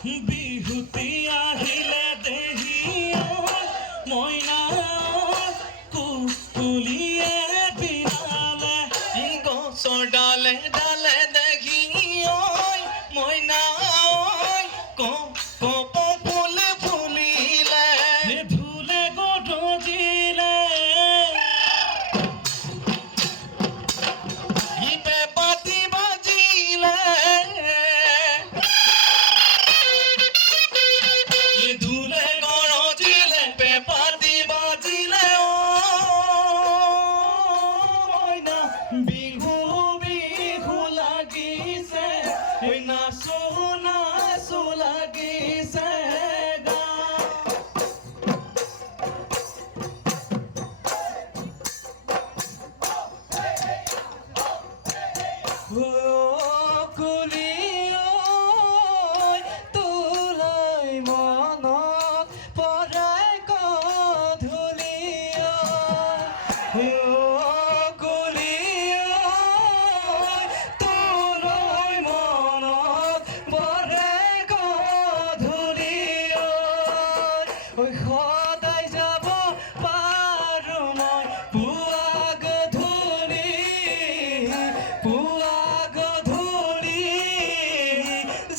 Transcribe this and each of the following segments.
বিহুতি আহিলে দেহিও মইনা কুলিয়ে বিনালে গছৰ ডালে ডালে দেখি ঐ মইনা কপ ফুল ফুলিলে ধুলে গধজিলে ইপে পাতি বাজিলে ধুলে গৰজিলে পেপাতি বাজিলে মইনা বিহু বিহু লাগিছে নাচো নাচো লাগিছে সদায় যাব পাৰো মই পুৱা গধূলি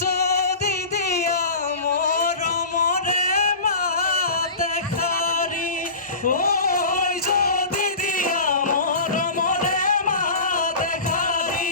যদি দিয়া মৰমৰে মাত এষাৰি ঐ যদি দিয়া মৰমৰে মাত এষাৰি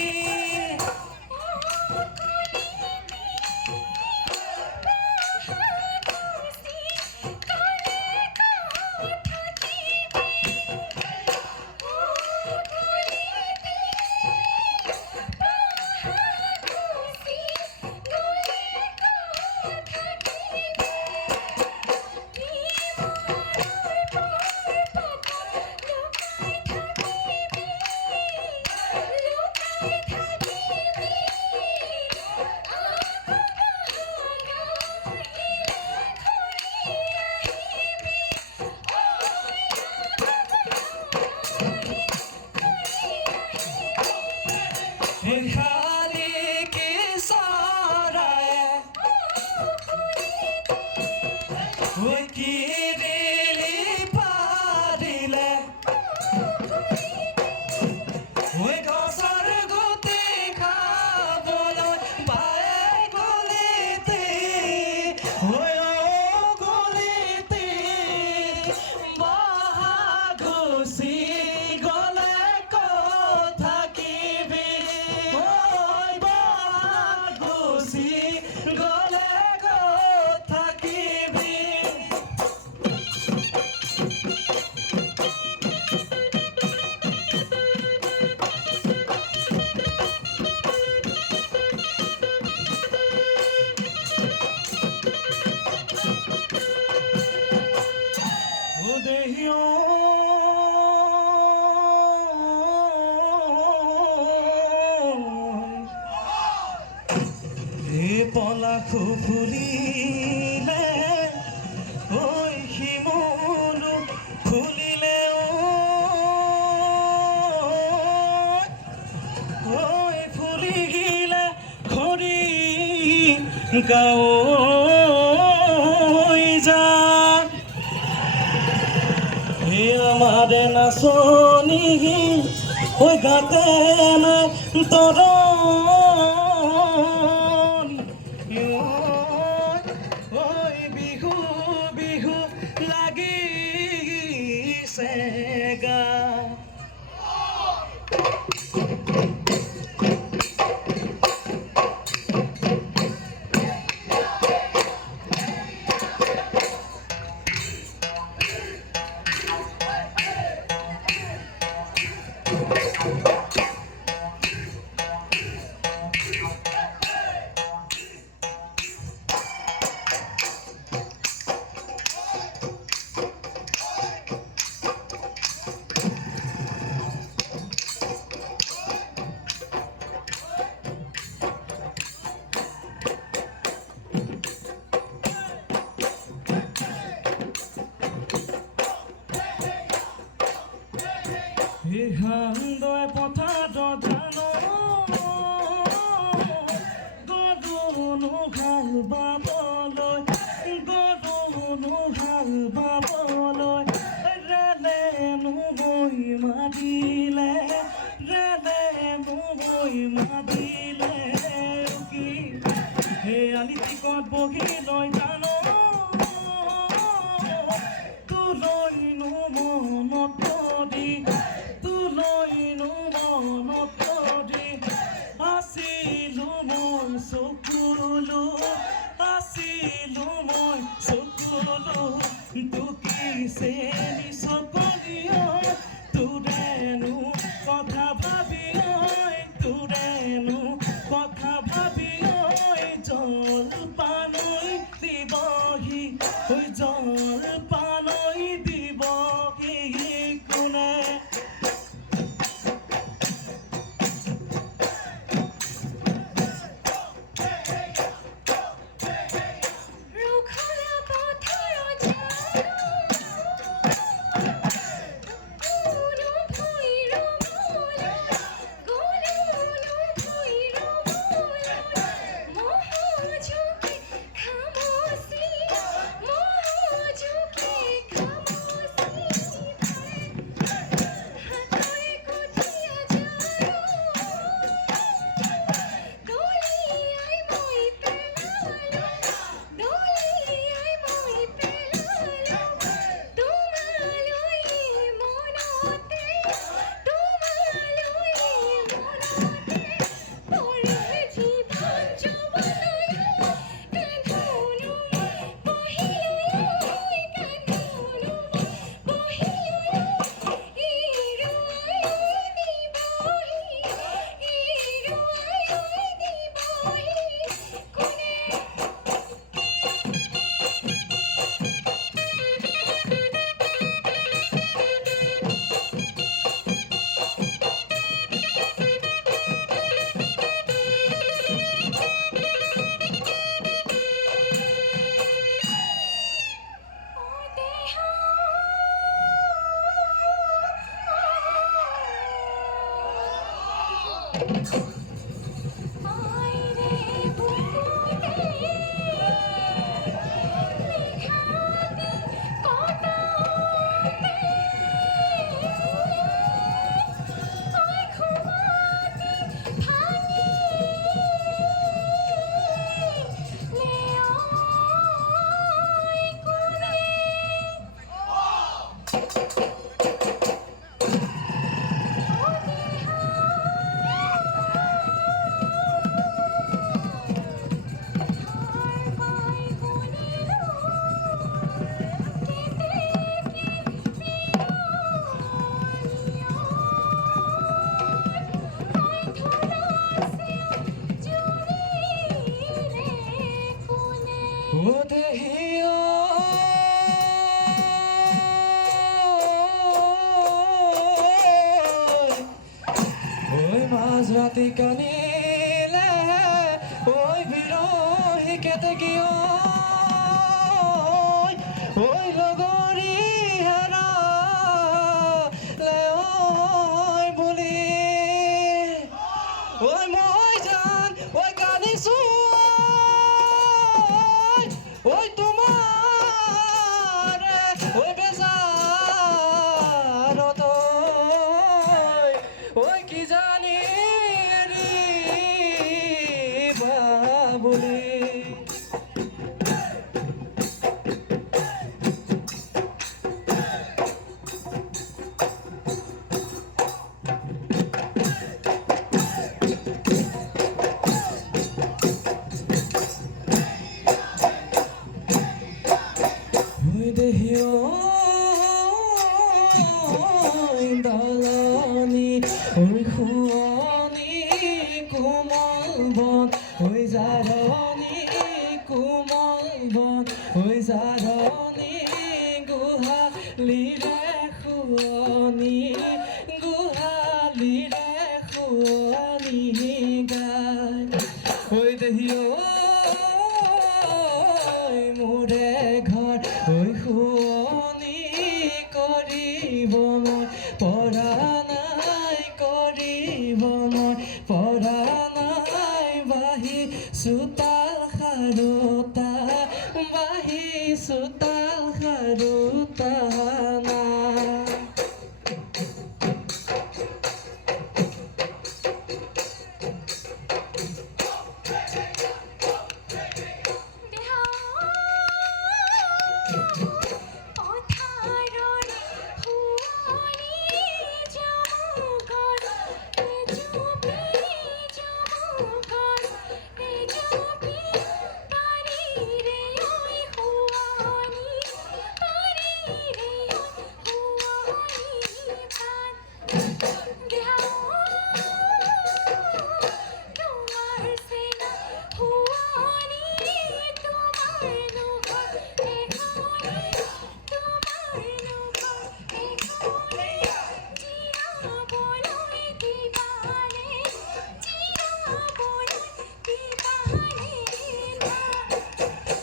পলাশ ফুলিলে ঐ শিমলু ফুলিলে ঐ ফুলিলে খৰি গাঁৱৈ যা আমাৰে নাচনি ঐ গাতে তৰ বিহু বিহু লাগিছে গা হাল বাবলৈ গৰুনো হাল বাবলৈ ৰেলেনো মই মাতিলে ৰেলেনো মই মাতিলে কি সেই আলিটিকত বহি লৈ জানো তোলৈনো মনত পৰি তোলৈনো মনত পৰি আছিলো মই চকুলো আছিলো মই চকুলো টুকিছে চকলিও তোৰেনো কথা ভাবি তোৰেনো কথা ভাবি জলপানৈ দিবহি জলপানৈ দিবহি কোনে মাঝরাতি কানিলে ওই বিরহি কেটে গিয়ে ওই লগরি হেরা ওই বলি ওই মই জান ওই কানিছো ওই তোমার ওই বেজারত ওই কি জানি বলে দেহিও দালানি ওই খুয়নি কোমল বন ওই জারনি কোমল বন ওই জারনি গুহালিরে খুয়নি গুহালিরে খুয়নি গায় ওই দেহিও মোরে ঘর ওই শুৱনি কৰিব মই পৰা নাই কৰিব মই পৰা নাই বাহি চোতাল সাৰো খাৰুতা বাঢ়িছো তাল খাৰুতা না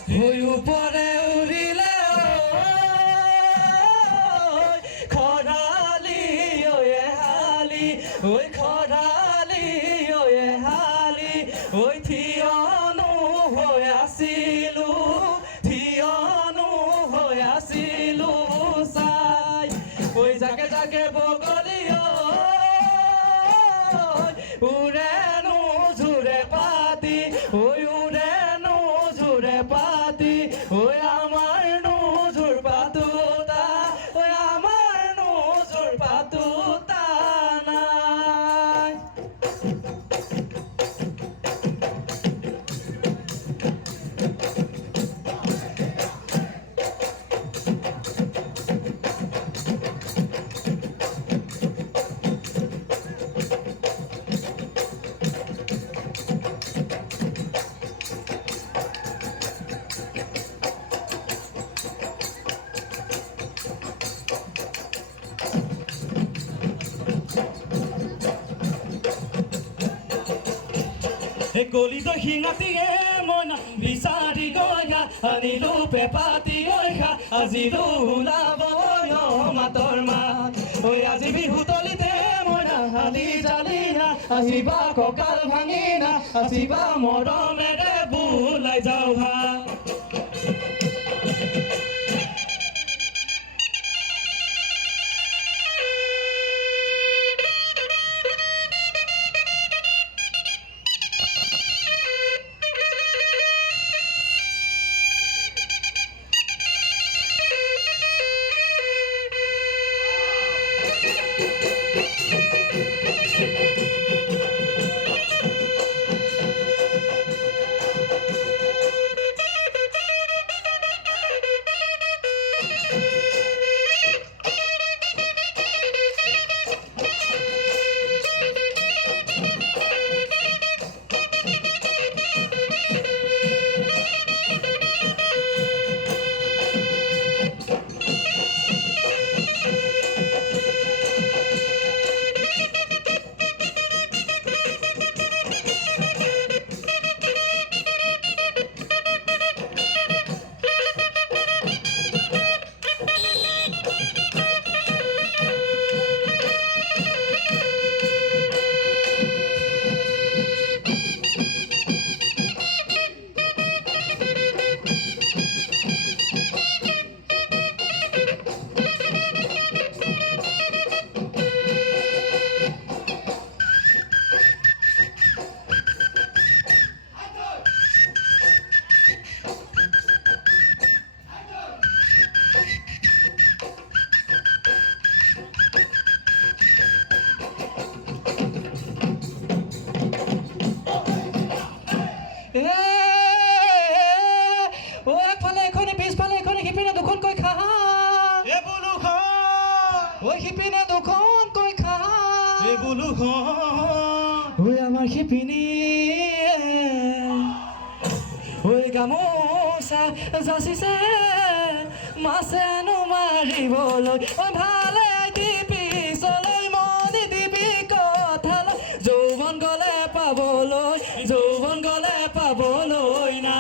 হৈ ওপৰে উৰিলে খৰালি ঐ হালি ঐ খৰালি ঐ হালি ঐ থিয়নো হৈ আছিলো থিয়নো হৈ আছিলো চাই ঐ জাকে জাকে বগলী উৰেনো জোৰে পাতি ঐ উৰেনো জোৰে পাতি ঐ আমাৰ নোজোৰ পাতোতা ঐ আমাৰ নোজোৰ পাতোতা নাই গলিত শিঙাটিয়ে মই নাম বিচাৰি গৈখা আনিলো পেপাতি গৈখা আজিলো ওলাব মাতৰ মাত ঐ আজি বিহু তলিতে মই নাহালি জালিনা আহিবা কঁকাল ভাঙিনা আহিবা মৰমেৰে বোলাই যাওঁ ভাত আমাৰ শিপিনী গামোচা যাচিছে মাছেনো মাৰিবলৈ ভালে দিবি পিছলৈ মনি দিবি কথালৈ যৌৱন গ'লে পাবলৈ না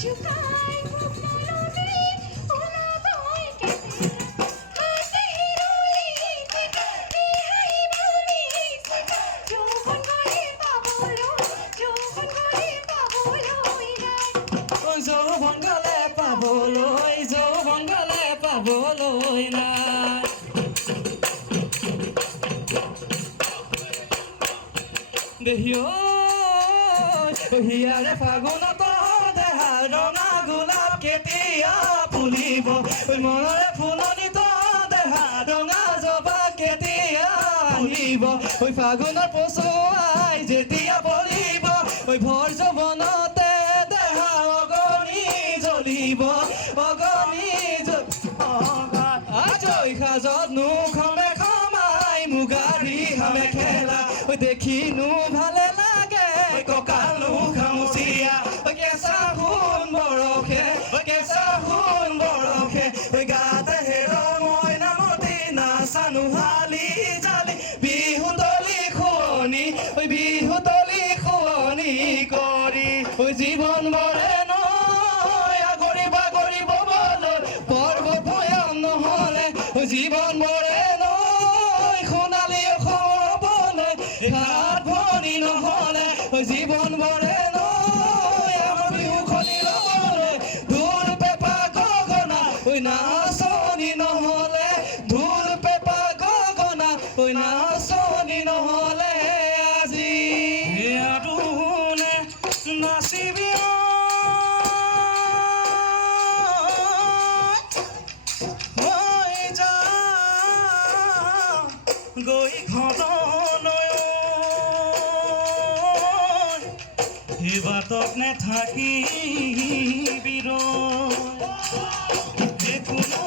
জোকাই মোক মনতে ওলাবই কেনে হাতে হিৰলিতে বিহাই বলিছে যৌৱন গলে পাবলৈ যৌৱন গলে পাবলৈ নাই যৌৱন গলে পাবলৈ নাই দেহিও হিয়াৰে ফাগুনত দেহাৰ ৰঙা গোলাপ কেতিয়া ফুলিব মনৰে ফুলনিত দেহাৰ ৰঙা জবা কেতিয়া আহিব ফাগুনৰ পচুৱাই যেতিয়া পৰিব ভৰ যৌৱনতে দেহা অগনি জ্বলিব অগনি সাজত নুখমে খমাই মুগাৰী হামে খেলা দেখিনো ভালে লাগে কঁকালো খামুচিয়া কেঁচা সোণ বৰষে গাতে হেৰ মই নামতি নাচানো হালি জালি বিহুতলি খুৱনি কৰি জীৱন মৰে নয় আগৰি বাগৰি ববলৈ পৰ্বত ভৈয়াম নহ'লে জীৱন মৰে নয় সোণালী অসমলৈ ঘাট ভনী নহ'লে জীৱন মৰে নয় আমাৰ বিহুখনি ল'বলৈ ঢোল পেঁপা গগনা নাচনি নহ'লে ঢোল পেঁপা গগনা নাচনি নহ'লে আজি নাচিবি মই যাম গৈ ঘৰলৈ বাটত নেথাকিবি কোনো